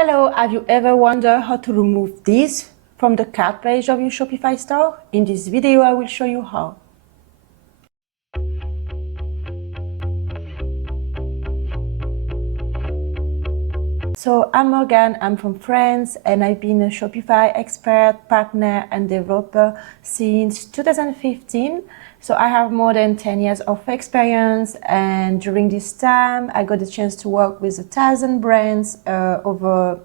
Hello, have you ever wondered how to remove this from the cart page of your Shopify store? In this video, I will show you how. So I'm Morgan, I'm from France, and I've been a Shopify expert, partner, and developer since 2015. So I have more than 10 years of experience, and during this time, I got the chance to work with 1,000 brands over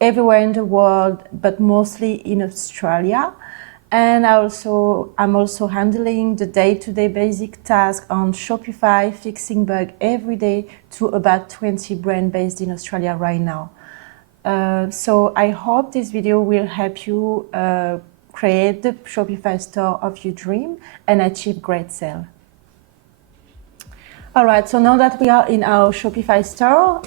everywhere in the world, but mostly in Australia. And I'm also handling the day-to-day basic tasks on Shopify, fixing bugs every day to about 20 brands based in Australia right now. So I hope this video will help you create the Shopify store of your dream and achieve great sales. All right, so now that we are in our Shopify store,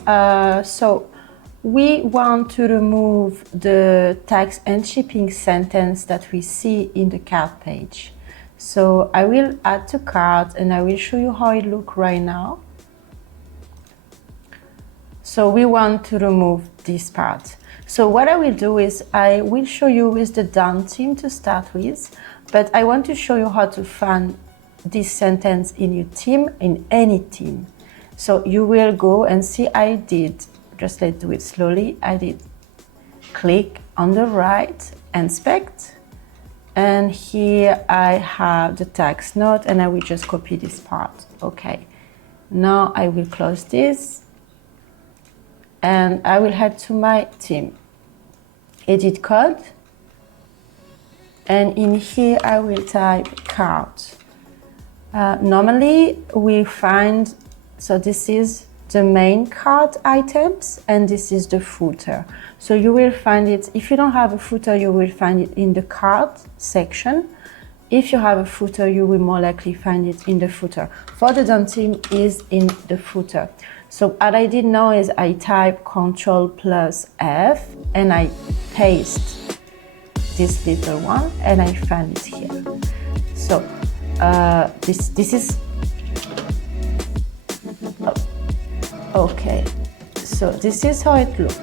we want to remove the tax and shipping sentence that we see in the cart page. So I will add to cart and I will show you how it looks right now. So we want to remove this part. So what I will do is I will show you with the done theme to start with, but I want to show you how to find this sentence in your theme, in any theme. So you will go and see I did. Just let's do it slowly. I did click on the right, inspect, and here I have the tax note and I will just copy this part. Okay, now I will close this and I will head to my theme, edit code, and in here I will type cart. Normally we find, so this is the main cart items and this is the footer. So you will find it, if you don't have a footer, you will find it in the cart section. If you have a footer, you will more likely find it in the footer. For the done theme is in the footer. So what I did now is I type Ctrl+F and I paste this little one and I find it here. So this is okay, so this is how it looks.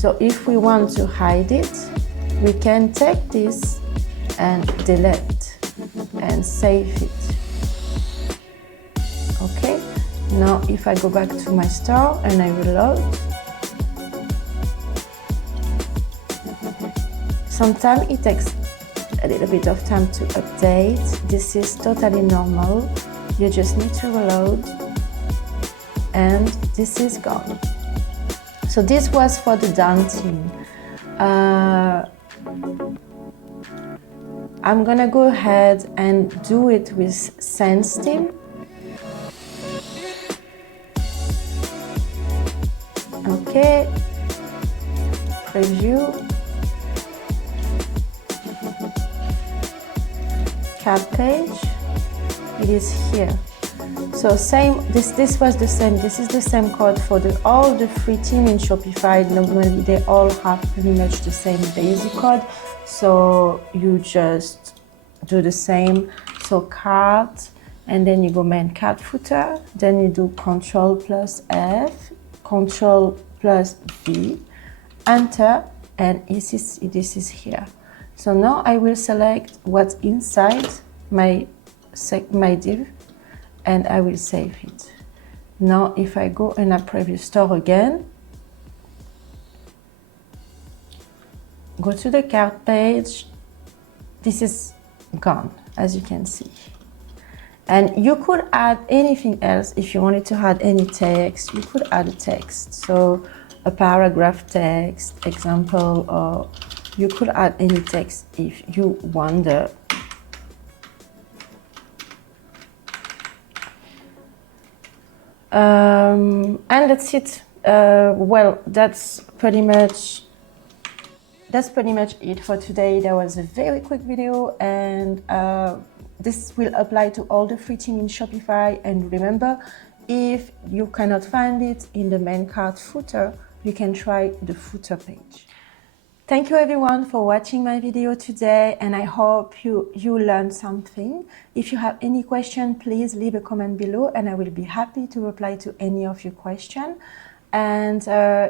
So if we want to hide it, we can take this and delete and save it. Okay, now if I go back to my store and I reload, sometimes it takes a little bit of time to update. This is totally normal. You just need to reload and this is gone. So this was for the done theme. I'm gonna go ahead and do it with Sans theme. Okay, preview, cart page, it is here. So same, this was the same, this is the same code for all the free theme in Shopify. Normally they all have pretty much the same basic code. So you just do the same. So cart, and then you go main cart footer, then you do Ctrl+F, Ctrl+V, enter, and this is here. So now I will select what's inside my div, and I will save it. Now if I go in a previous store again, go to the cart page, this is gone, as you can see. And you could add anything else. If you wanted to add any text, you could add a text. So a paragraph text, example, or you could add any text if you wonder. And that's it. Well, that's pretty much it for today. That was a very quick video, and this will apply to all the free theme in Shopify. And remember, if you cannot find it in the main cart footer, you can try the footer page. Thank you everyone for watching my video today, and I hope you learned something. If you have any question, please leave a comment below and I will be happy to reply to any of your questions. And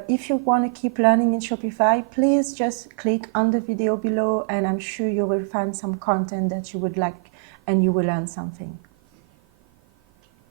if you want to keep learning in Shopify, please just click on the video below, and I'm sure you will find some content that you would like and you will learn something.